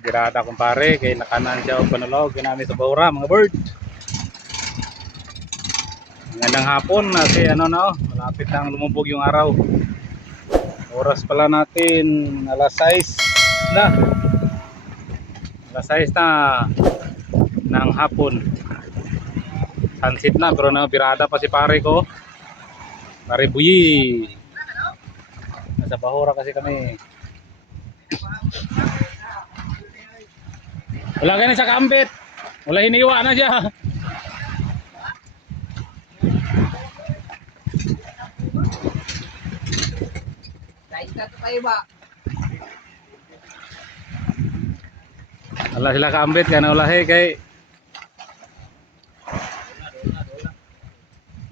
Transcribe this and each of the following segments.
Birada kumpare kay nakanan siya og panulaw ginami sa bawra mga bird. Ngandang hapon na si ano na malapit na ang lumubog yung araw. Oras pala natin alas 6 na. Alas 6 na ng hapon. Sunset na pero na birada pa si pare ko. Pare Buyi. Nasa Bahura kasi kami. Wala ganun sa kambit. Wala hiniwa na siya. Wala sila kambit kaya ulahi kay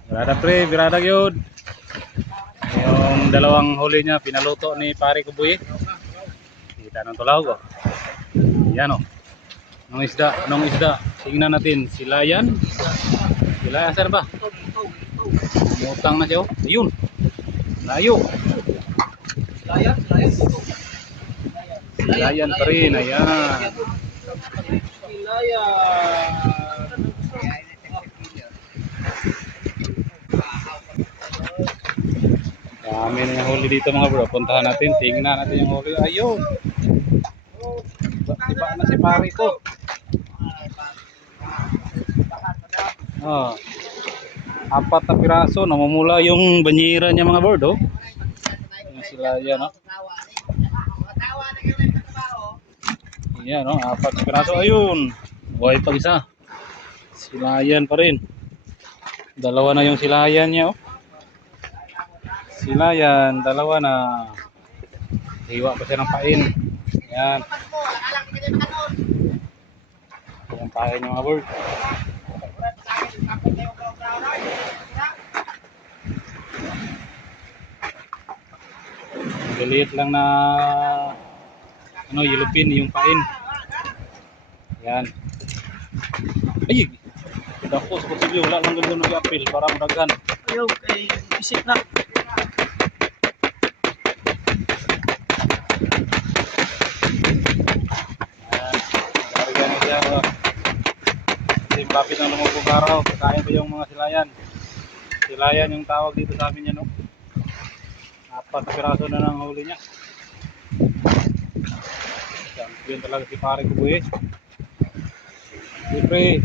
birada pre, birada yun. Yung dalawang huli niya pinaluto ni pare ko Buyi. Kita ng tulaw ko. Yan o. Anong isda? Tingnan natin. Silayan. Silayan sir ba? Mutang na siya o. Ayun. Layo. Silayan pa rin. Ayan. Dami na yung huli dito mga bro. Puntahan natin. Tingnan natin yung huli. Ayun. Diba na si pare ko. Oh. 4 na piraso. Namumula yung banyera niya mga bird. Oh. Yung silayan. Oh. Yan. Oh. 4 na piraso. Ayun. Buhay pag isa. Silayan pa rin. Dalawa na yung silayan niya. Oh. Silayan. Dalawa na. Hiwa pa siya ng pain. Yan. Yung pain yung mga bird. Maliit lang na yelupin yung pain. Yan. Ay! Dako sa posible wala lang ganun nag-apil para madagan. Ayaw kay isip na. Yan. Karga na siya. Kasi malapit na lumubog araw. Kakain pa yung mga silayan. Silayan yung tawag dito sa amin yan. No? 4 na piraso na ng huli niya. Champion talaga si pare ko Buyi. Siyempre.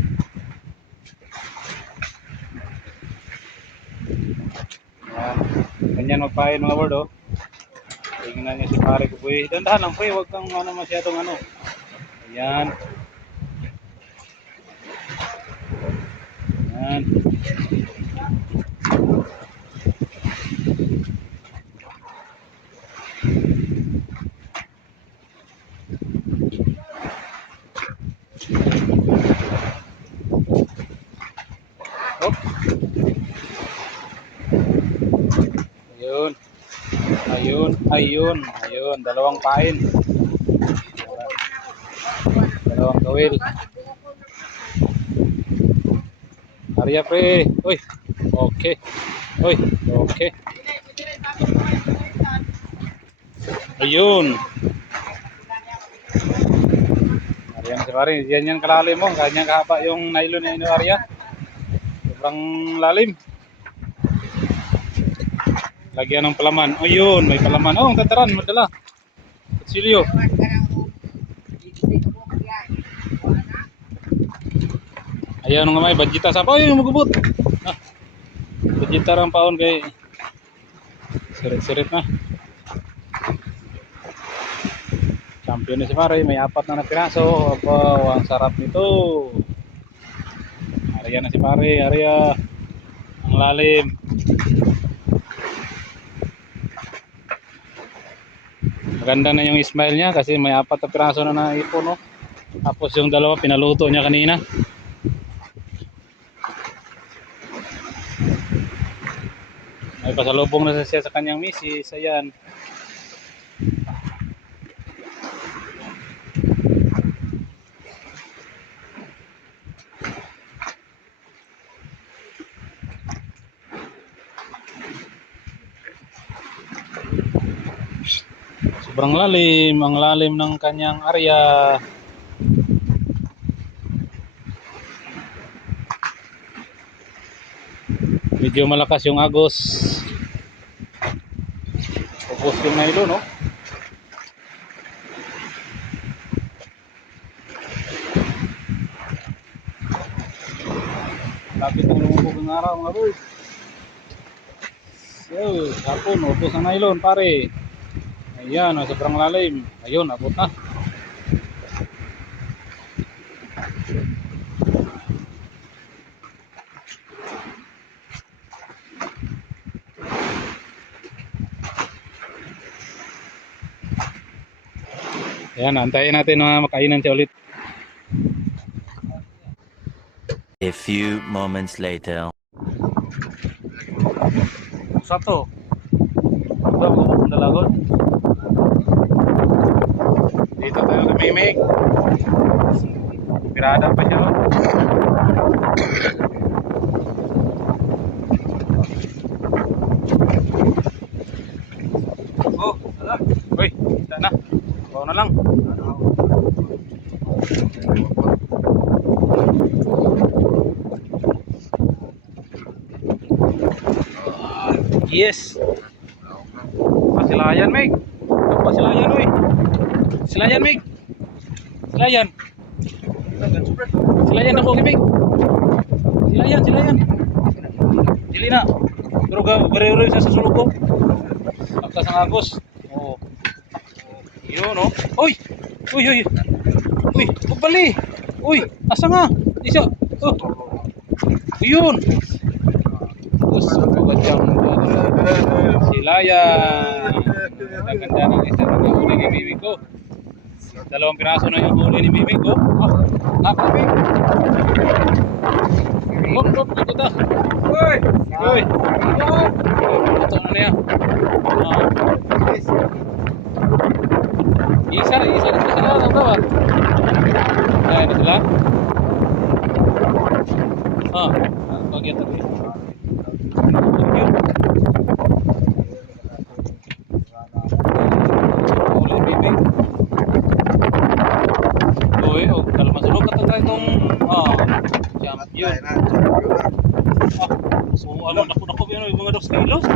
Yan. Ganyan magpahin mga bird oh. Tingnan niya si pare ko Buyi. Dandahan lang pre. Huwag kang masyadong Ayan. Ayan. Oh. Ayun, dalawang pain. Dalawang kawil. Arya pre. Uy. Okay. Uy, okay. Ayun. Arya na si pare. Yan kalalim mo. Ganyan kahaba yung nylon na ino Arya. Sobrang lalim. Lagyan ng palaman. Ayun, may palaman. Oh, ang tataran, madala. Kutsilyo. Ayan nga may badjita sa pa. Ayun, magubot. Ah, badjita rang paon kay sirit-sirit na. Champion na si pare. May 4 na piraso. Wow, ang sarap nito. Arya na si pare. Arya. Ang lalim. Maganda na yung smile niya kasi may 4 na piraso na naipon no. Tapos yung dalawa pinaluto niya kanina. May pasalubong na siya sa kanyang misis. Ayan. Sobrang lalim, ang lalim ng kanyang area. Medyo malakas yung agos. Focus yung nylon, no? Lapit ang lumubog ng araw, mga boys. So, hapon, ubos ang nylon, pare. Ayan, sobrang lalim. Ayun, abot na. Ayan, antayin natin na makainan siya ulit. A few moments later. Satu. Ito, magpapong dalagon. Dito tayo lumimik. Pirada pa siya. Oh, ala. Uy, kita na. Bawa na lang. Yes. Pasilayan, Meg. Pasilayan, uy. Silayan, Meg. Silayan. Silayan ako, Meg. Silayan. Dili na. Pero bari-bari sa sulog ko. Lakas ang agos. Oh. Yun, no. Uy. Uy. Bali. Uy, asa nga? Isa. Oh. Yun. Terus silayan. Ang ganda ng isa na huli ni Mimi ko. Dalawang piraso na yung huli ni Mimi ko. Nakapik. Ito ta. Uy. Ito na niya. Isa na sila. Ito ba? Ay, ito sila. Bagian tadi. Boleh bibing. Kalau masuk ke tengah itong champion. So alam dako yun yung mga 2 kilos.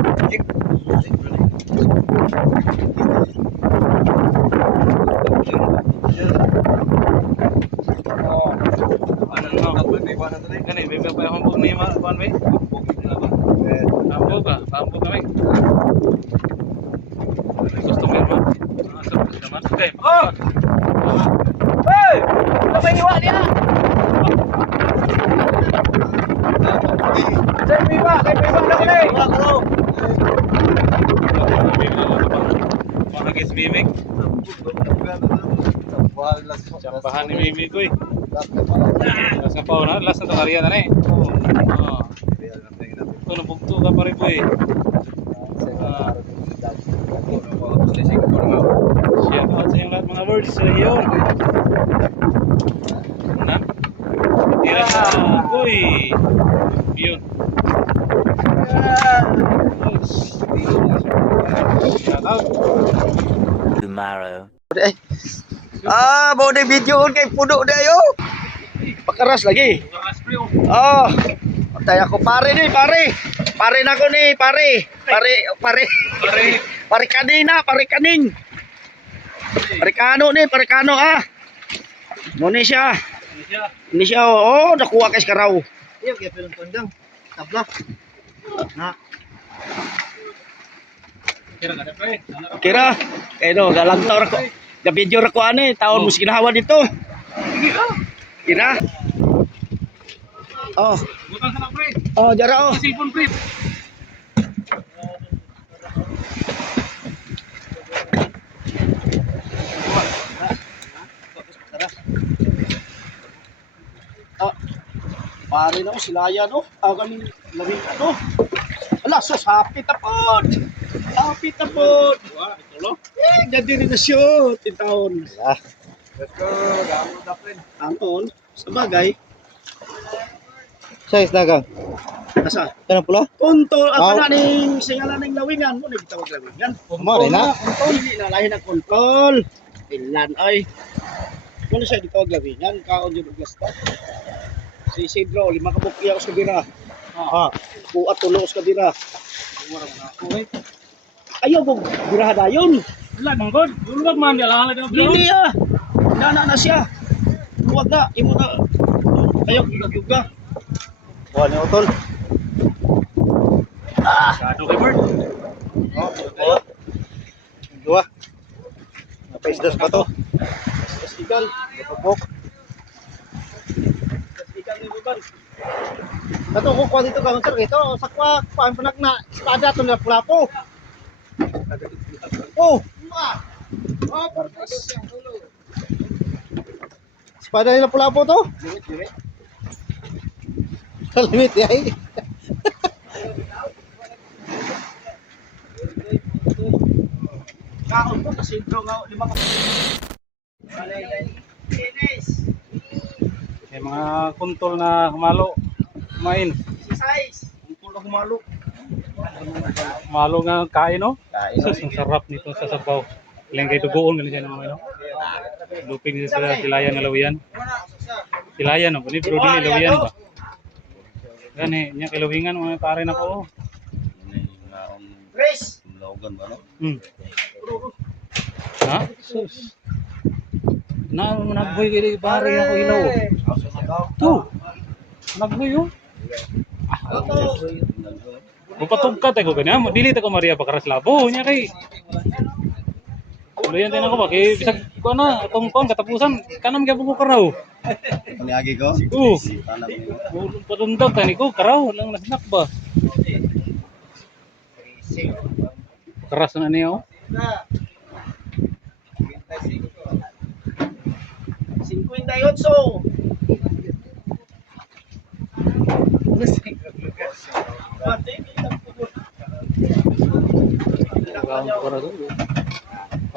Kani bebe pa hambog ni man may. Hambog kami. Customer mo. Service naman. Okay. Oh. Hey! Ano ba iwa niya? Kay Piwa na kali. Mga guys Mimik. Sampahan ni Mimi ko eh. Lasa pa na, lasa to area na eh. Oh. Ito nabugto ka pa rin po eh. Shout out sa yung lahat mga words sa iyo. Na? Tira na. Uy. Yun. Shout out. Tomorrow. Mau na video kay puno na yo. Pakaras lagi. Tay ako pare ni, pare. Pare na ko ni, pare. Pare kanina, pare kaning. Pare kano ah. Mo ni siya. Ni siya nakuha kay karaw. Iyo kay pelong tondang. Tabla. Na. Kira. No, galang taw ko. Ga-video ra ko ani, taon mo ginahawa dito. Kira. Butang sana pre. Jara Cellphone pre. Pare na ko silaya no. Kami lamig ano. Ala, sus happy tapod. Wah, itulo. Jadi rin na shoot in taon. Let's go. Damo na pre. Angkon, sa bagay. Size dagang. Asa? Kanang pula? Kontol Aw. ang kaning singalan ng lawingan mo nagitawag lawingan. Amo rin na. Dili na lahi ng kontol. Ilan ay. Ano siya gitawag lawingan kaon jud og lasta. Si Isidro 5 ka bukya ko sa bira. Ah, Kuat tulo sa bira. Ayaw mo biraha dayon. Wala mong god. Luwag man ala ala Dili ah. Nana na siya. Huwag na. Imo na. Ayaw yuga. buwan ni utol. Gado kay bird. Oh. Dua. Napaisdas pa to. Kasigal. Tubok. Kasigal ni Buban. Kato ko kwa dito ka sir ito sakwa paan panak na espada to na pulapo. Oh. Espada nila pula po to. Limit yay. Kaon ko kasi bro nga 5 ka. Finish. May mga kuntol na humalo. Kumain. Si size. Ang pulo humalo. Malo nga kain no? Sus, ang sarap nito sa sabaw. Ilang kay dugoon ganun siya ng mga no? Luping sa silayan ng lawiyan. Silayan no? Pero dili lawiyan ba? Gani, niya kilawingan mga pare na ko. Chris. Hmm. Ha? Sus. Nagboy kay pare ako ilaw. Tu. Nagboy yo. Mupatugkat ako kanya, dili ta ko Maria Pakaras Labo nya kay. Ulian din ako ba kay bisag ko na atong kon katapusan kanam gyapon ko karaw. Paniagi ko. Patundog tani ko karaw lang nasnak ba. Keras na niyo. 58.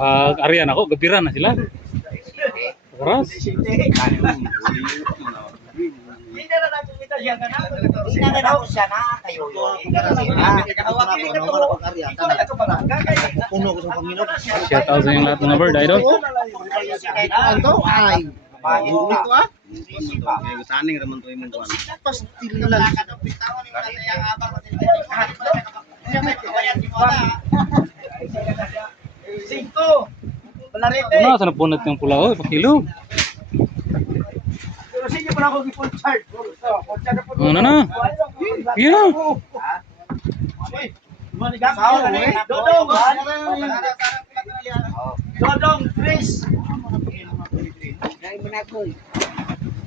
Pag arian ako gabiran na sila. Keras. Hindi na nakikita siya ka na. Hindi na ako siya na kayo yun. Puno ko sa paminot. Shout out sa yung lahat mga bird idol. Ito ay. Ito ah. Saning raman to imong kuan. Pastil lang. Cinco. Palarete. Ano sa napunat ng pula oh, pakilo. Pero sige pa ako gipon chart. Ano na? Yeah. Dodong. Dodong Chris.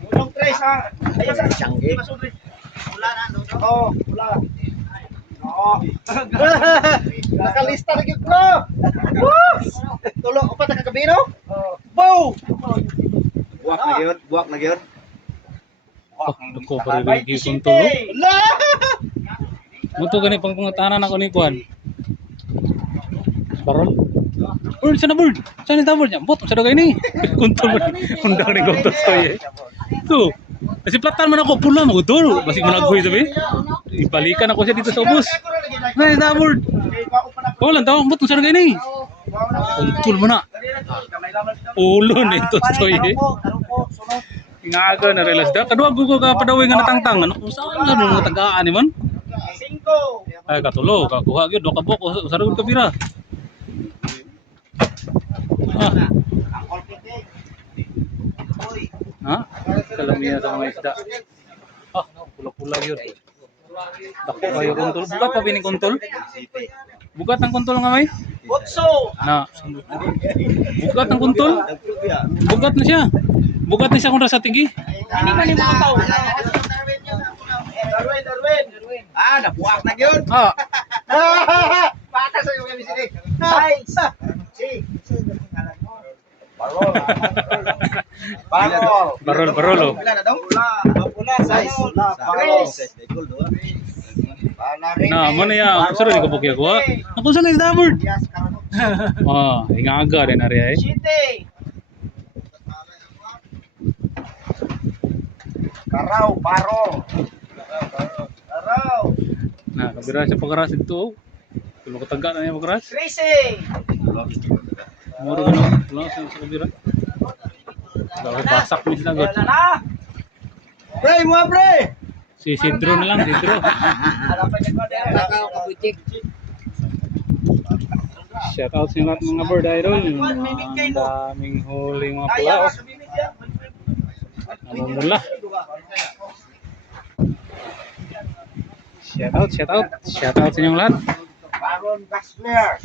Dodong Chris ha. Ayo sa Changi. Wala na Dodong. Oh, wala. Oo. Nakalista na gyud ko. Tulo ko pa ta kabino. Bow. Buwak na gyud, buwak na gyud. Oh, ko para lagi kung tulo. La. Muto gani pang pangutanan ako ni kuan. Baron. Bird sana bird. Sana ta bird niya. Bot sa dagay ni. Kuntol man. Undang ni gotos ko eh. Tu. Kasi platan man ako pula mo duro. Basig man agoy sabi. Ibalikan ako siya dito sa ubos. Ay, ta bird. Oh, lang tawo bot sa dagay ni. Kuntol man na. Ulo ni tostoy eh. Ingaga na relas da. Kadua ko ka padaway nga natangtang. Ano kung saan na mga tagaan ni man? Cinco. Ay katulo, kakuha gyud do ka buok sa rugod ka pira. Ha? Kalamiya sa mga isda. Ah, pula-pula yun. Dako kayo kontol. Bukat pa bining kontol? Bukat ang kontol nga may? Botso. Na. Bukat ang kontol? Bukat na siya. Bukat na siya kung sa tigi. Hindi man ni mga tao. Darwin. Ah, nabuak na gyud. Ah, Pata sa iyo kami sini. Size. Si. barol oh. Pila na dong? Pula size. Size de gold do. Na, mo na ya. Suro ni kabukya ko. Ako sa next dabord. Ah, ingaga rin ari ay. City. Karaw, baro. Araw. Nah, kabira siya pagkaras ito. Tulo kataga na niya pagkaras. Racing. Muro ka na. Wala sa kabira. Gawin basak mo sila. Wala na. Pre, mo pre. Si Sidro na lang, Sidro. Harap pa niya ko dere. Nakabutik. Shout out sa lahat mga bird idol. Ang daming huli mga pula. Namumula. Shout out sa inyong lahat. Baron Baxler.